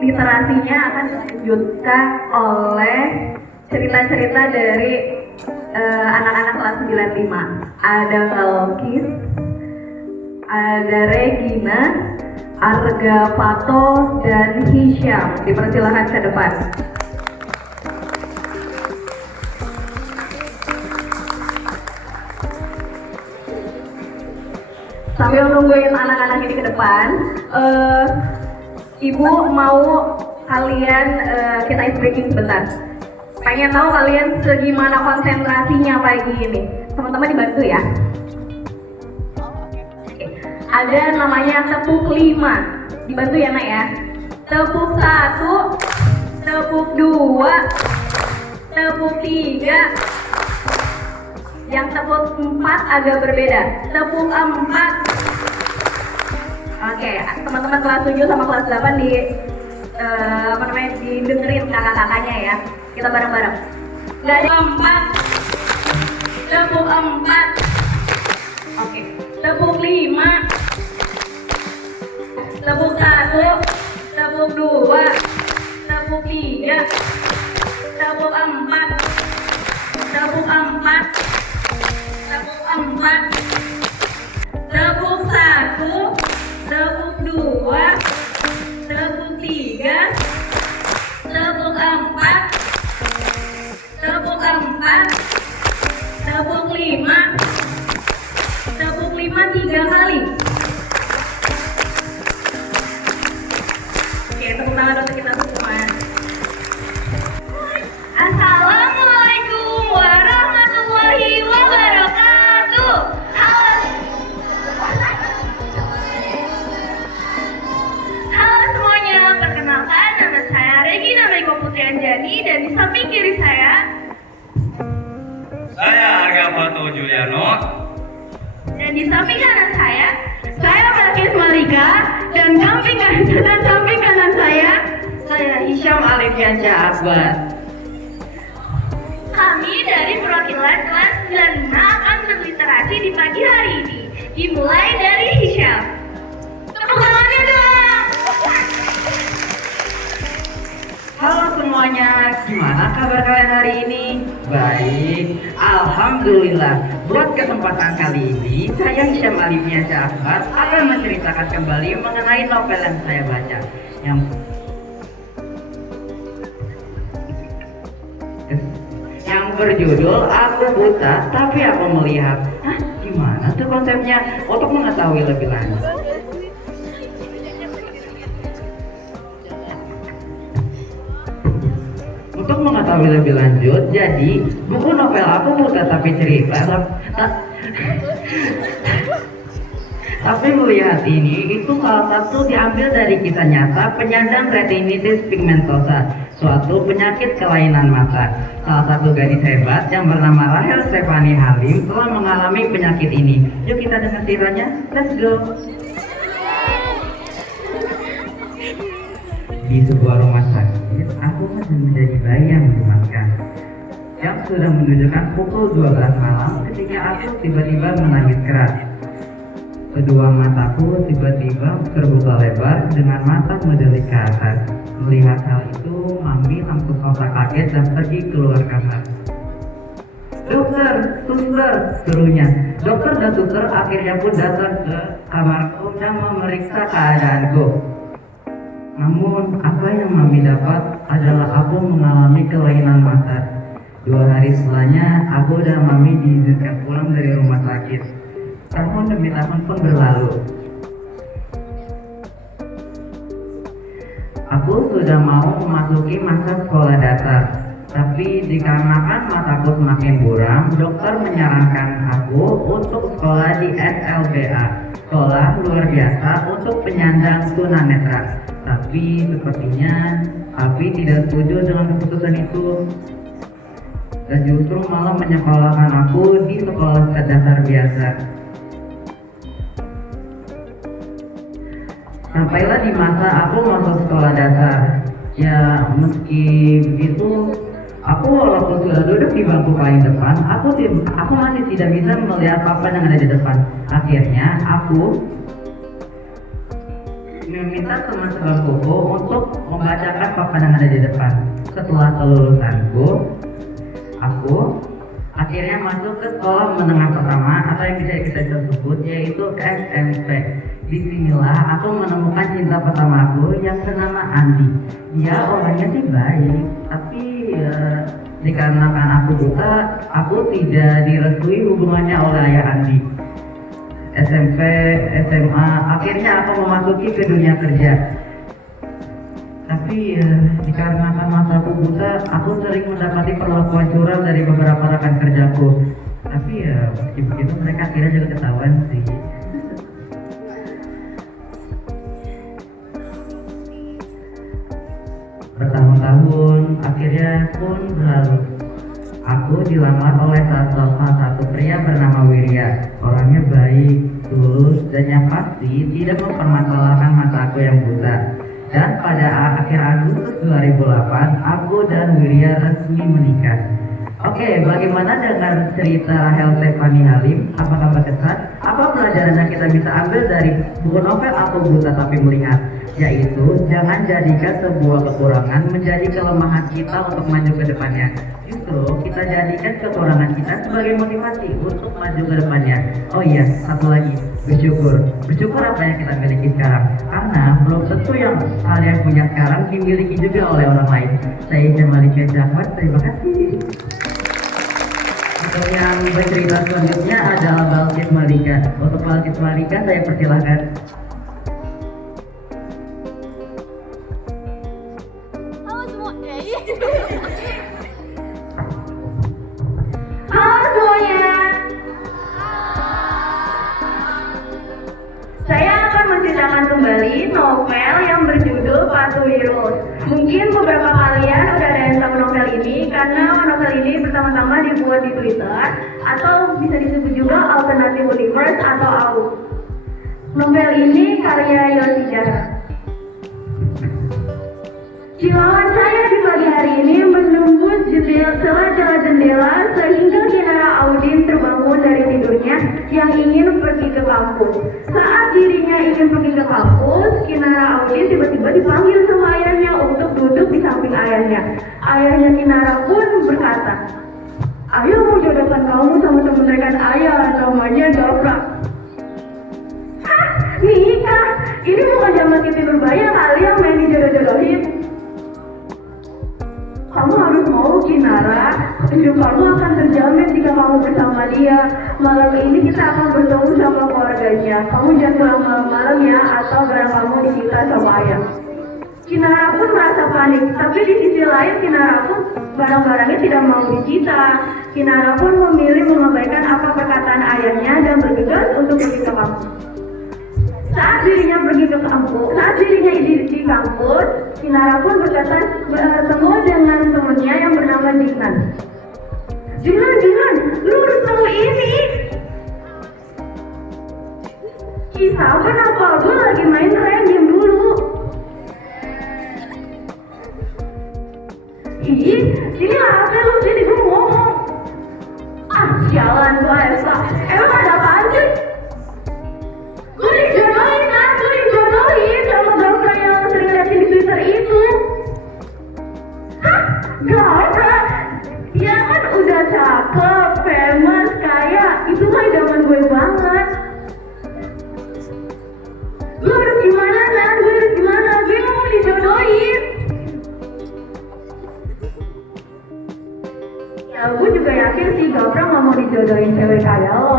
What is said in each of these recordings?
literasinya akan dilanjutkan oleh cerita-cerita dari anak-anak kelas 95. Ada Melkis, ada Regina, Arga Pato, dan Hisham. Dipersilakan ke depan. Sambil nungguin anak-anak ini ke depan, Ibu mau kalian kita ice breaking sebentar. Pengen tahu kalian segimana konsentrasinya pagi ini. Teman-teman dibantu ya. Ada namanya tepuk 5. Dibantu ya Nak ya. Tepuk 1, tepuk 2, tepuk 3. Yang tepuk 4 agak berbeda. Tepuk 4. Oke, teman-teman kelas 7 sama kelas 8 didengerin kakak-kakaknya ya. Kita bareng-bareng. Gak ada 4. Tepuk 4. Oke, tepuk 5. Tepuk 1. Tepuk 2. Tepuk 3. Tepuk 4. Tepuk 4. Tepuk 4. Tepuk 1. Tepuk 2. Tepuk 3. Tepuk 4. Tepuk 4. Tepuk 5. Tepuk 5 3 kali. Oke, tepuk tangan untuk kita semua. Assalamualaikum warahmatullahi wabarakatuh. Halo semuanya, perkenalkan nama saya Regina Meiko Putri Anjani dan di samping kiri saya Arga Pato Juliano. dan di samping kanan saya Melkis Malika dan samping kanan saya Hisham Alifiansyah Akbar. Kami dari perwakilan kelas 95 akan berliterasi di pagi hari ini. Dimulai dari Hisham. Tepuk tangannya dong. Halo semuanya, gimana kabar kalian hari ini? Baik, alhamdulillah. Buat kesempatan kali ini, saya Hisham Alifiansyah Akbar akan menceritakan kembali mengenai novel yang saya baca yang berjudul Aku Buta Tapi Aku Melihat. Hah? Gimana tuh konsepnya? Untuk mengetahui lebih lanjut, jadi buku novel Aku Buta Tapi Melihat ini itu salah satu diambil dari kisah nyata penyandang retinitis pigmentosa, suatu penyakit kelainan mata. Salah satu gadis hebat yang bernama Rahel Stefani Halim telah mengalami penyakit ini. Yuk kita dengar ceritanya. Let's go. Di sebuah rumah sakit, aku masih menjadi bayi yang mengemaskan. Yang sudah menunjukkan pukul 12 malam ketika aku tiba-tiba menangis keras. Kedua mataku tiba-tiba terbuka lebar dengan mata mendelik ke atas. Melihat hal itu, Mami langsung sontak kaget dan pergi keluar kamar. Dokter, suster, serunya. Dokter dan suster akhirnya pun datang ke kamarku dan memeriksa keadaanku. Namun, apa yang Mami dapat adalah aku mengalami kelainan mata. 2 hari setelahnya, aku dan Mami diizinkan pulang dari rumah sakit. Tahun demi tahun pun berlalu. Aku sudah mau memasuki masa sekolah dasar, tapi dikarenakan mataku semakin buram, dokter menyarankan aku untuk sekolah di SLBA, sekolah luar biasa untuk penyandang tunanetra. Tapi sepertinya Abi tidak setuju dengan keputusan itu, dan justru malah menyekolahkan aku di sekolah dasar biasa. Sampailah di masa aku masuk sekolah dasar. Ya, meski begitu, aku walaupun sudah duduk di bangku paling depan, aku masih tidak bisa melihat papan yang ada di depan. Akhirnya, aku meminta teman sebangkuku untuk membaca apa yang ada di depan. Setelah kelulusanku, aku akhirnya masuk ke sekolah menengah pertama atau yang bisa kita sebut yaitu SMP. Disinilah aku menemukan cinta pertamaku yang bernama Andi. Dia orangnya sih baik, tapi dikarenakan aku buta, aku tidak direstui hubungannya oleh ayah Andi. SMP, SMA, akhirnya aku memasuki ke dunia kerja. Tapi dikarenakan masa aku buta, aku sering mendapati perlakuan curang dari beberapa rekan kerjaku. Tapi meski begitu mereka akhirnya juga ketahuan sih. Bertahun-tahun akhirnya pun berlalu. Aku dilamar oleh salah satu pria bernama Wirya. Orangnya baik, tulus, dan yang pasti tidak mempermasalahkan mata aku yang buta. Dan pada akhir Agustus 2008, aku dan Wirya resmi menikah. Oke, bagaimana dengan cerita Rahel Stephanie Halim? Apakah berkesan? Apa pelajaran yang kita bisa ambil dari buku novel Aku Buta Tapi Melihat? Yaitu, jangan jadikan sebuah kekurangan menjadi kelemahan kita untuk maju ke depannya. Justru, kita jadikan kekurangan kita sebagai motivasi untuk maju ke depannya. Oh iya, satu lagi, bersyukur. Bersyukur apa yang kita miliki sekarang. Karena belum tentu yang kalian punya sekarang dimiliki juga oleh orang lain. Saya Jamalika Jahmat, terima kasih. Untuk yang bercerita selanjutnya adalah Balkis Malika. Untuk Balkis Malika saya persilahkan. Halo semua. Halo semuanya. Saya akan menceritakan kembali novel yang berjudul Patu Heroes. Mungkin beberapa kalian udah ada yang tahu novel ini karena novel ini pertama-tama dibuat di Twitter atau bisa disebut juga Alternative Universe atau AU. Novel ini karya Yosi Jara. Kilauan saya di pagi hari ini menembus celah-celah jendela sehingga Kinara Audin terbangun dari tidurnya yang ingin pergi ke kampus. Saat dirinya ingin pergi ke kampus, Kinara Audin tiba-tiba dipanggil sama ayahnya untuk duduk di samping ayahnya. Ayahnya Kinara pun berkata, "Ayah mau jodohkan kamu sama teman rekan ayah, namanya Gavra." Hah? Nikah? Ini bukan zaman Titi Nurbaya kali yang main dijodoh-jodohin. Kamu harus mau, Kinara. Hidup kamu akan terjamin jika kamu bersama dia. Malam ini kita akan bertemu sama keluarganya. Kamu jangan pulang malam-malam ya, atau barang kamu disita sama ayah. Kinara pun merasa panik, tapi di sisi lain Kinara pun barang-barangnya tidak mau disita. Kinara pun memilih mengabaikan apa perkataan ayahnya dan bergegas untuk pergi ke kampus. Saat dirinya pergi ke kampus, saat dirinya di kampus, Kinara pun bertemu dengan temannya yang bernama Jinan. Jinan, lu harus tahu ini. Kisah kenapa? Gue lagi main tren, diam dulu. Ih, sini apa lu? Sini gue ngomong. Ah, jalan tuh Elsa. Emang ada apaan sih? Gue dijodohin sama Gavra yang sering liatin di Twitter itu. Hah? Gavra? Dia kan udah cakep, famous, kaya. Itu mah zaman gue banget. Gue harus gimana, Nan? Gue gak mau dijodohin. Ya gue juga yakin sih Gavra gak mau dijodohin cewek kaya lo.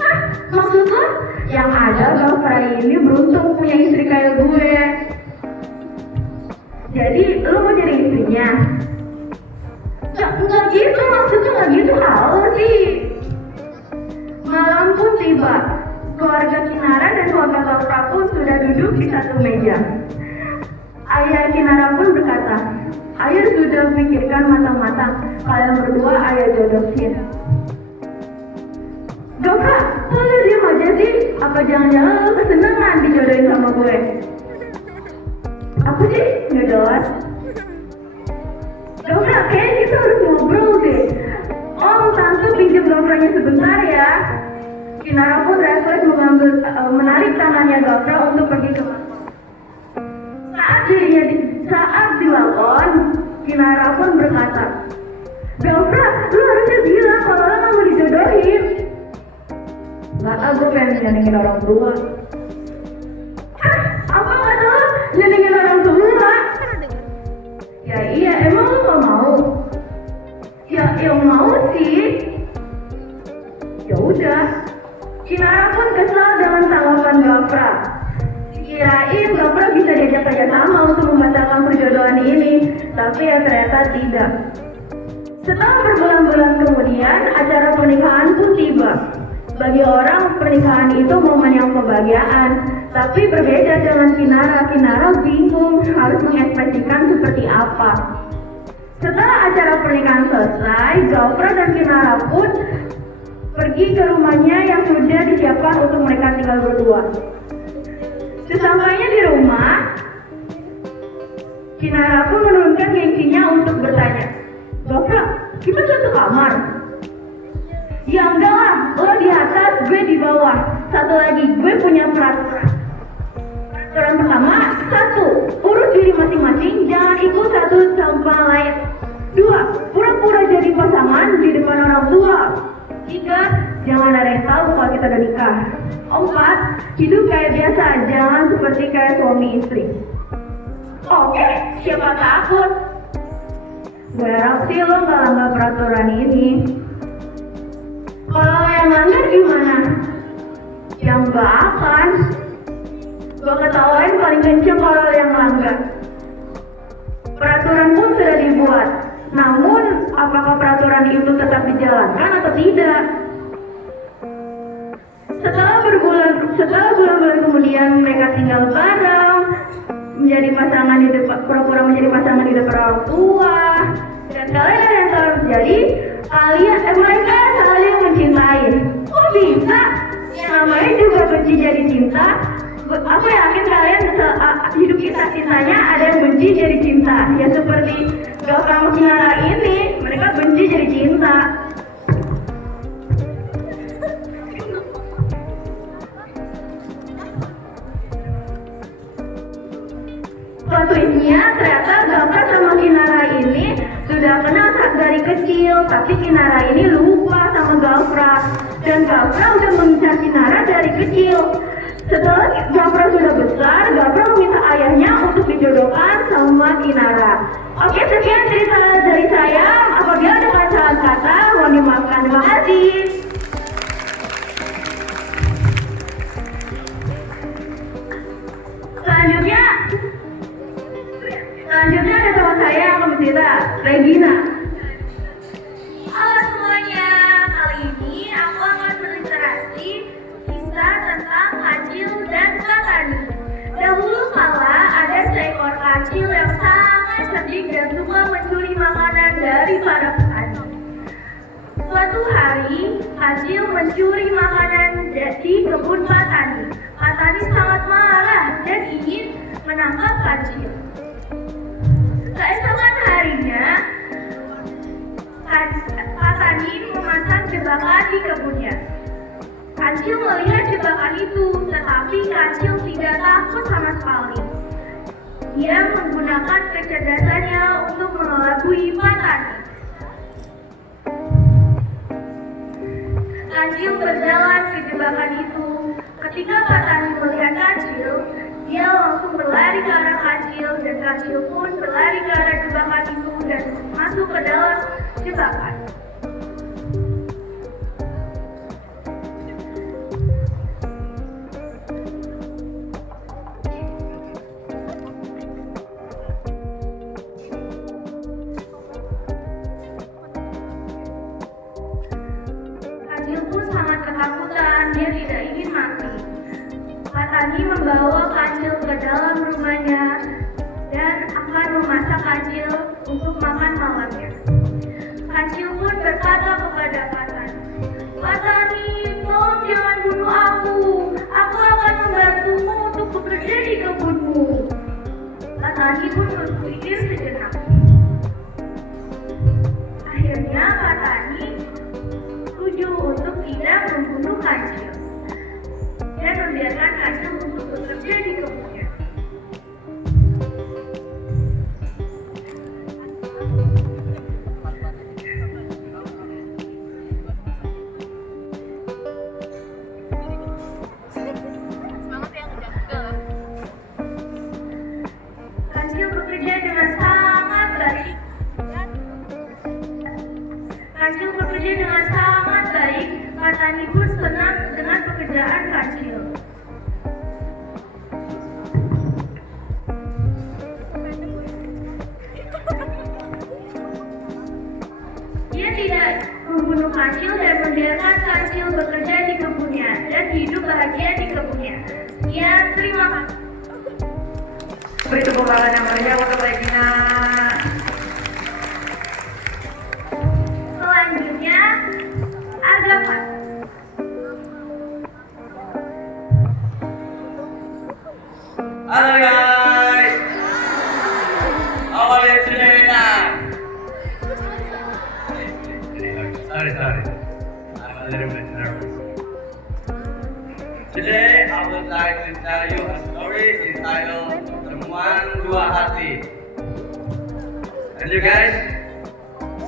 Hah? Maksud lo? Yang ada Gavra ini beruntung punya istri kayak gue. Jadi lo mau jadi istrinya? Nggak gitu, maksudnya nggak gitu hal sih. Malam pun tiba. Keluarga Kinara dan keluarga Gavra pun sudah duduk di satu meja. Ayah Kinara pun berkata, "Ayah sudah pikirkan matang-matang. Kalian berdua ayah jodohin." Gavra, kok lu diem aja sih? Apa jangan-jangan lu kesenangan dijodohin sama gue? Apa sih? Nggak jelas. Gavra, kayaknya kita harus ngobrol deh. Oh, tante pinjam Gavranya sebentar ya. Kinara pun refleks menarik tangannya Gavra untuk pergi ke kantor. Saat dilakon, Kinara pun berkata, Gafra, lu harusnya bilang kalau lo gak mau dijodohin. Nggak, gue pengen nyenengin orang tua. Hah? Apa kata lo nyenengin orang tua? Ya iya, emang lo gak mau? Ya, yang mau sih. Ya udah. Kinara pun kesal dengan tanggapan Gafra. Kirain Gafra bisa diajak kerja sama untuk membatalkan perjodohan ini, tapi ya ternyata tidak. Setelah berbulan-bulan kemudian, acara pernikahan pun tiba. Bagi orang, pernikahan itu momen yang kebahagiaan, tapi berbeda dengan Kinara. Kinara bingung harus mengekspresikan seperti apa. Setelah acara pernikahan selesai, Gafra dan Kinara pun pergi ke rumahnya yang sudah disiapkan untuk mereka tinggal berdua. Sesampainya di rumah, Kinara pun menurunkan gengsinya untuk bertanya, Gafra, kita satu kamar? Ya enggak lah, lo di atas, gue di bawah. Satu lagi, gue punya peraturan. Peraturan pertama, 1, urus diri masing-masing, jangan ikut satu sama lain. 2, pura-pura jadi pasangan di depan orang tua. 3, jangan ada yang tahu kalau kita udah nikah. 4, hidup kayak biasa, jangan seperti kayak suami istri. Oke, siapa takut? Gue harap sih lo gak langgar peraturan ini. Kalau yang langgar gimana? Yang gak akan. Gue ketawain paling kenceng kalau yang langgar. Peraturan pun sudah dibuat. Namun, apakah peraturan itu tetap dijalankan atau tidak? Setelah bulan-bulan kemudian mereka tinggal bareng, menjadi pasangan di depan, pura-pura menjadi pasangan di depan orang tua. Dan kalian ada yang tahu terjadi? Mereka saling mencintai. Kok bisa? Namanya juga benci jadi cinta. Aku yakin kalian hidup kita cintanya ada yang benci jadi cinta. Ya seperti Gafra sama Kinara ini, mereka benci jadi cinta. Plot twistnya ternyata Gafra sama Kinara ini sudah kenal dari kecil, tapi Kinara ini lupa sama Gafra. Dan Gafra udah mengincar Kinara dari kecil. Setelah Gafra sudah besar, Gafra meminta ayahnya untuk dijodohkan sama Kinara. Oke, sekian cerita dari saya. Apabila ada kesalahan kata, mohon dimaafkan. Terima kasih. Selanjutnya ada teman saya yang akan bercerita, Regina. Halo semuanya, kali ini aku akan berliterasi kisah tentang kancil dan petani. Dahulu kala ada seekor kancil yang sangat cerdik dan suka mencuri makanan dari para petani. Suatu hari, kancil mencuri makanan di kebun petani. Petani sangat marah dan ingin menangkap kancil. Keesokan harinya, petani memasang jebakan di kebunnya. Kancil melihat jebakan itu, tetapi kancil tidak takut sama sekali. Dia menggunakan kecerdasannya untuk mengelabui petani. Kancil berjalan ke jebakan itu. Ketika petani melihat kancil, dia langsung berlari ke arah kancil, dan kancil pun berlari ke arah jebakan itu dan masuk ke dalam jebakan. Kancil pun sangat ketakutan, dia tidak ingin mati. Petani membawa kancil ke dalam rumahnya dan akan memasak kancil untuk makan malamnya. Kancil pun berkata kepada petani, "Petani, tolong jangan bunuh aku. Aku akan membantumu untuk bekerja di kebunmu." Petani pun berpikir sejenak. Akhirnya petani setuju untuk tidak membunuh kancil dan membiarkan kancil untuk bekerja di kebunnya. Tani pun senang dengan pekerjaan Kancil. Dia tidak membunuh Kancil dan membiarkan Kancil bekerja di kebunnya dan hidup bahagia di kebunnya. Ya, terima kasih. Beri tepuk tangan yang meriah untuk Regina. Selanjutnya, Agama. Hello guys, how are you today now? Sorry, I'm a little bit nervous. Today I would like to tell you a story entitled Temuan Dua Hati. And you guys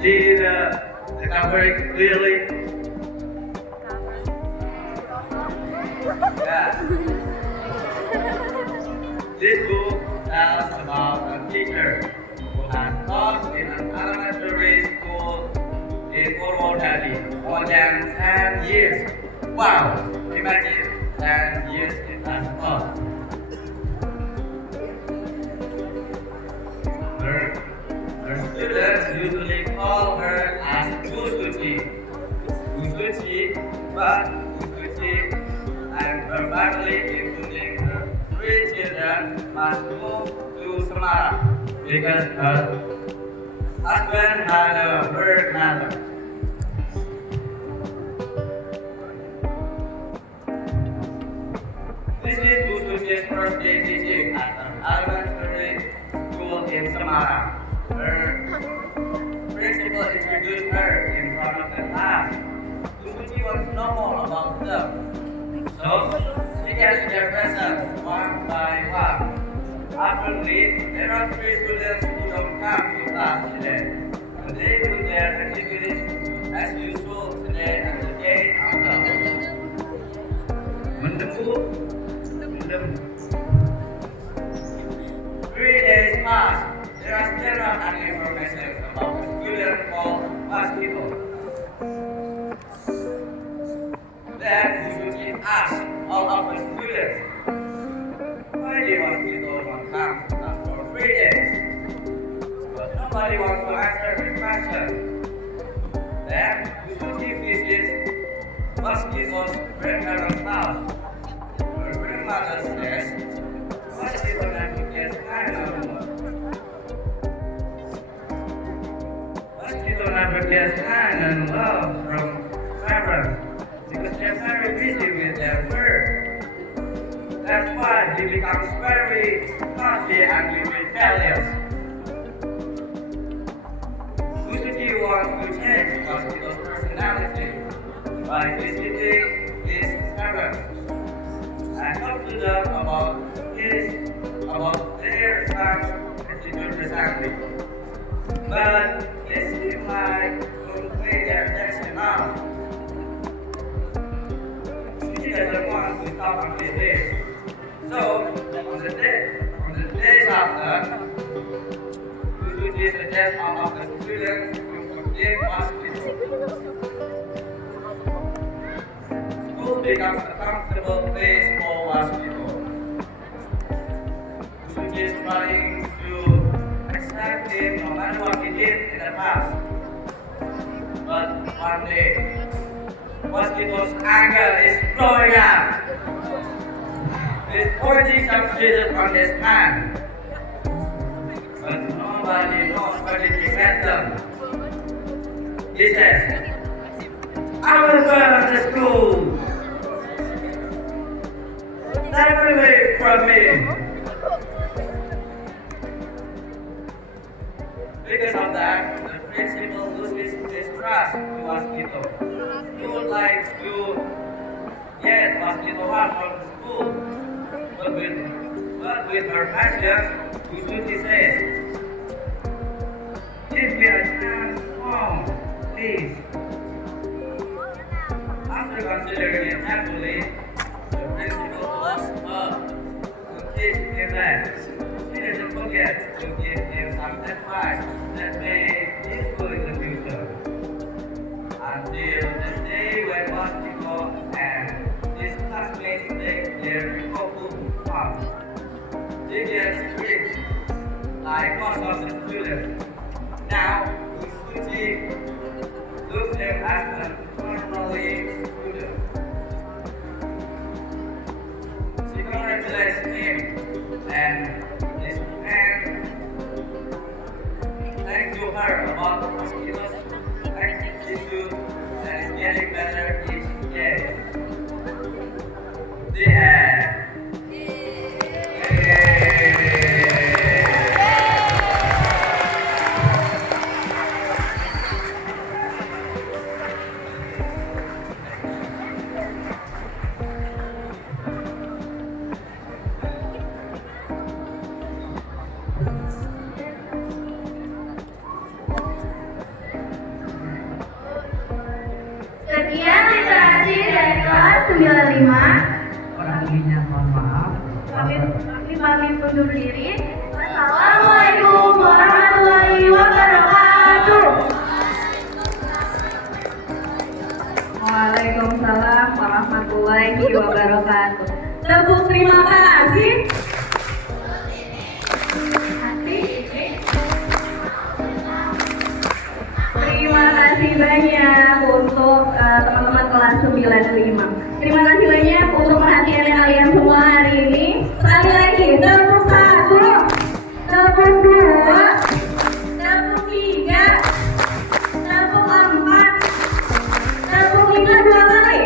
see the cover clearly? Yeah. This book tells about a teacher who has taught in an elementary school in Purwodadi more than 10 years. Wow! Imagine 10 years it has taught. Her students usually call her as Bu Suci. Bu Suci, but Bu Suci and her family, including her 3 children, must move to Semarang because her husband had a bird mother. This is Bu Suci's first day teaching at an elementary school in Semarang. Her principal introduced her in front of the class. Bu Suci wants to know more about them. So, she gets their presents one by one. Apparently, there are 3 students who don't come to class today. And they do their activities as usual today at the gate after. Mendemu. 3 days pass. There are still not any information about the student called Mosquito. Then Suzuki asked all of the students, why did Mosquito not come to class for 3 days? But nobody wants to answer the question. Then Suzuki visits Mosquito's grandparents' house. Her grandmother says, Mosquito never gets tired of her. Mosquito never gets kind and love from parents because they're very busy with their work. That's why he becomes very naughty and rebellious. Suzuki wants to change Mosquito's personality by visiting his parents and talk to them about their son's attitude recently. But it seems like don't pay their attention now. She doesn't want to talk on this day. So on the days after, Suzuki suggests all of the students to forgive Mosquito. School becomes a comfortable place for Mosquito. Suzuki is trying to accept him no matter what he did in the past. But one day, Mosquito's anger is blowing up. He's pointing some scissors on his hand. But nobody knows where to get them. He says, I will burn the school. Stay away from me. Because of that, the principal loses his trust to Mosquito. He would like to get Mosquito out from the school. But with her passion, Suzuki says, give me a chance, Mom, please. After considering it carefully, the principal locks up to teach him that. She doesn't forget to give him some advice that may be useful in the future. Until the day when Mosquito their couple farms. They get rich, like most of the students. Now, Usuji looks them as an formerly student. She congratulates him and his friend. Thanks to her about his attitude and is getting better each day. The end. Sekian literasi dari kelas 95. Kurang lebihnya mohon maaf. Kami pamit undur diri. Wassalamualaikum warahmatullahi wabarakatuh. Waalaikumsalam warahmatullahi wabarakatuh. Tepuk terima kasih. Terima kasih banyak untuk teman-teman kelas 95. Terima kasih banyak untuk perhatiannya kalian semua hari ini. Sekali lagi, tepuk 1, tepuk 2, Tepuk 3. tepuk 4, tepuk 5 dua kali.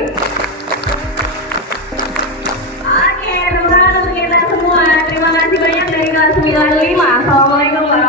Oke, tepuk tangan untuk kita semua. Terima kasih banyak dari kelas 95. Assalamualaikum warahmatullahi wabarakatuh.